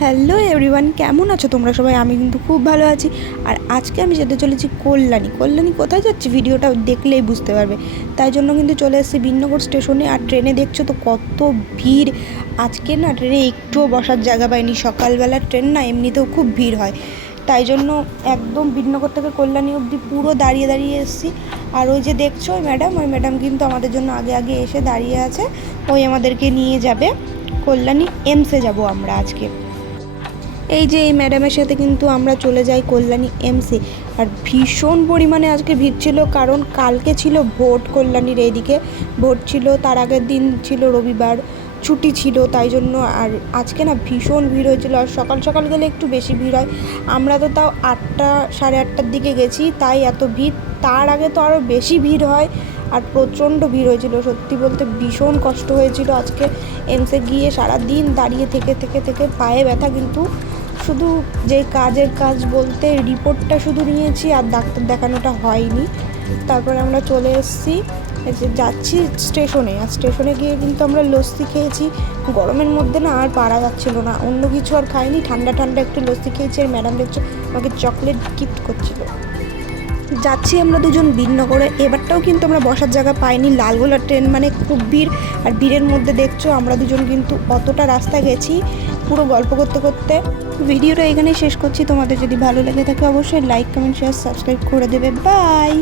Hello everyone, কেমন আছো তোমরা সবাই? আমি কিন্তু খুব ভালো আছি। আর আজকে আমি যেতে চলেছি কল্যাণী। কোথায় যাচ্ছি ভিডিওটা দেখলেই বুঝতে পারবে। তাই জন্য কিন্তু চলে এসেছি বিননগর স্টেশনে। আর ট্রেনে দেখছো তো কত ভিড়। আজকে না ট্রেনে একটুও বসার জায়গা পাইনি। সকালবেলার ট্রেন না এমনিতেও খুব ভিড় হয়, তাই জন্য একদম বিননগর থেকে কল্যাণী অবধি পুরো দাঁড়িয়ে দাঁড়িয়ে এসেছি। আর ওই যে দেখছো ওই ম্যাডাম কিন্তু আমাদের জন্য আগে আগে এসে দাঁড়িয়ে আছে। ওই আমাদেরকে নিয়ে যাবে কল্যাণী এমসে যাব আমরা আজকে। এই যে এই ম্যাডামের সাথে কিন্তু আমরা চলে যাই কল্যাণী এমসে। আর ভীষণ পরিমাণে আজকে ভিড় ছিল, কারণ কালকে ছিল ভোট, কল্যাণীর এইদিকে ভোট ছিল, তার আগের দিন ছিল রবিবার, ছুটি ছিল, তাই জন্য। আর আজকে না ভীষণ ভিড় হয়েছিল। আর সকাল সকাল গেলে একটু বেশি ভিড় হয়। আমরা তো তাও 8টা সাড়ে 8টার দিকে গেছি, তাই এত ভিড়। তার আগে তো আরও বেশি ভিড় হয়। আর প্রচণ্ড ভিড় হয়েছিল, সত্যি বলতে ভীষণ কষ্ট হয়েছিল আজকে এমসে গিয়ে। সারাদিন দাঁড়িয়ে থেকে থেকে থেকে পায়ে ব্যথা। কিন্তু শুধু যে কাজের কাজ বলতে রিপোর্টটা শুধু নিয়েছি, আর ডাক্তার দেখানোটা হয়নি। তারপরে আমরা চলে এসেছি, যাচ্ছি স্টেশনে। আর স্টেশনে গিয়ে কিন্তু আমরা লস্যি খেয়েছি। গরমের মধ্যে না আর পারা যাচ্ছিলো না, অন্য কিছু আর খাইনি। ঠান্ডা ঠান্ডা একটু লস্যি খেয়েছি। আর ম্যাডাম দেখছো আমাকে চকলেট গিফট করছিল। যাচ্ছি আমরা দুজন বিননগরে। এবারটাও কিন্তু আমরা বসার জায়গা পাইনি। লালগোলা ট্রেন মানে খুব ভিড়। আর ভিড়ের মধ্যে দেখছো আমরা দুজন কিন্তু অতটা রাস্তা গেছি পুরো গল্প করতে করতে। ভিডিওটা এখানেই শেষ করছি। তোমাদের যদি ভালো লেগে থাকে অবশ্যই লাইক, কমেন্ট, শেয়ার, সাবস্ক্রাইব করে দেবে। বাই।